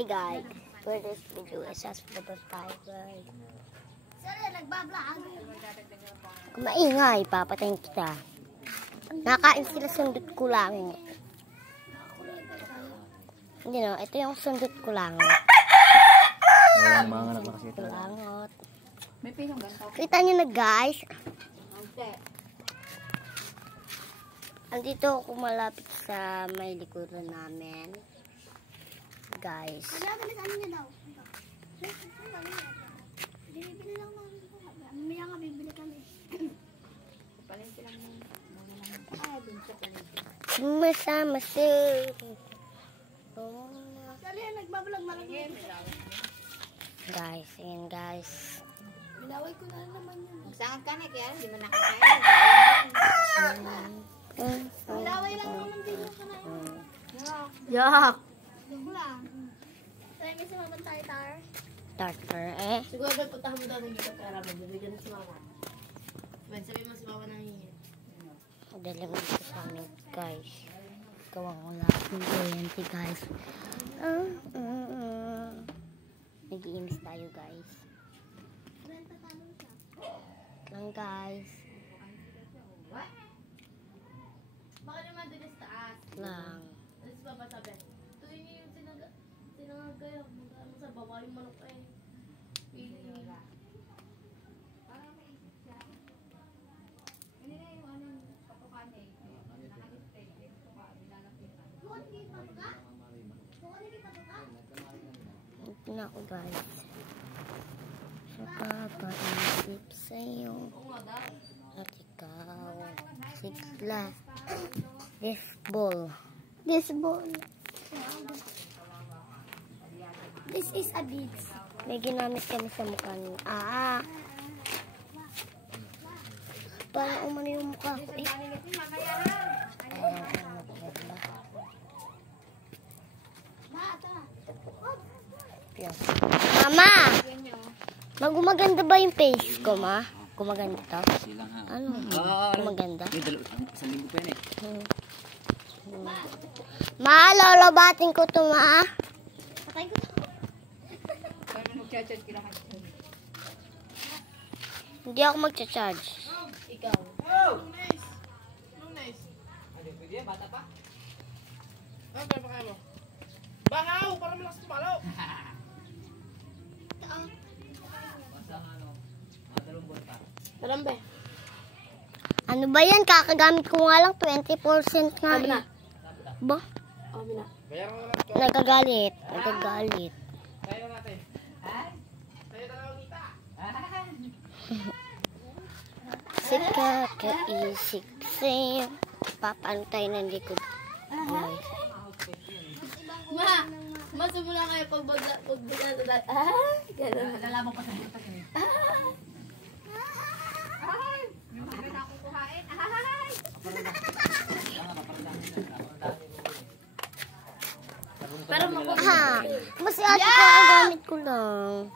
Hey guys, for this video, isas for the tayo guys. Kung maingay, papatayin kita. Nakain sila, sundot ko lang. Hindi no, ito yung sundot ko lang. Mga anak na kasi ito. Langot. May pinong ganito. Kita nyo na guys. Andito ako malapit sa may likuran namin. Guys. Ano niya daw? Bibili lang naman. Mamaya nga bibili kami. Palengke lang naman. Ay, binsa palengke. Sumasama sa... Dali, nagbabalag malagyan. Guys, ayan guys. Binaway ko na naman yun. Magsangat ka na kaya hindi mo nakakain. Binaway lang naman din yung kanain. Yak! Joke lang. Try mo si Mama Tartar. Tartar eh. Siguro ba puntahan mo daw ng dito pera mo, bibigyan mo si Mama. Man, sabihin mo si Mama nang hihingi. Madali mo dito sa amin guys. Gawang wala akong kuryente guys. Nag-iimis tayo guys. Lang guys. Baka naman doon sa taas. Lang. Ano si Papa sabi? Tuwing niyo yung sinangagaya. Ano sa baba yung manok eh. Pili niyo. Ito na ako guys. Sa papaisip sa'yo. At ikaw. Sigla. This ball. This ball. This is a beads. May ginamit kami sa mukha niyo. Parang umano yung mukha ko eh. Mama! Magumaganda ba yung face ko, ma? Gumaganda to? Ano? Gumaganda? Isang linggo pa yun eh. Ma, lolobatin ko to, ma. Patay ko. Kaya mag-charge kila ka. Hindi ako magcha-charge. Ikaw. Oh! Nice! Nice! Ano, pwede yan? Bata pa? Ano ba kaya mo? Bangaw! Para malakas tumalaw! Basta ano, mga 2 buwan pa. Talambe. Ano ba yan? Kakagamit ko nga lang 20% nga. Sabi na. Ba? Oh, mina. Bayaran ko na lang ito. Nagagalit. Nagagalit. Tayo natin. Tayo dalawang kita. Sikakaisik sa'yo. Papaano tayo ng likod? Ma, sumula kayo pagbagla. Gano'n. Nalalaman pa sa butas eh. Yung sabi na akong kuhain. Pero makuha. Ha? Mas ate ko ang gamit ko lang.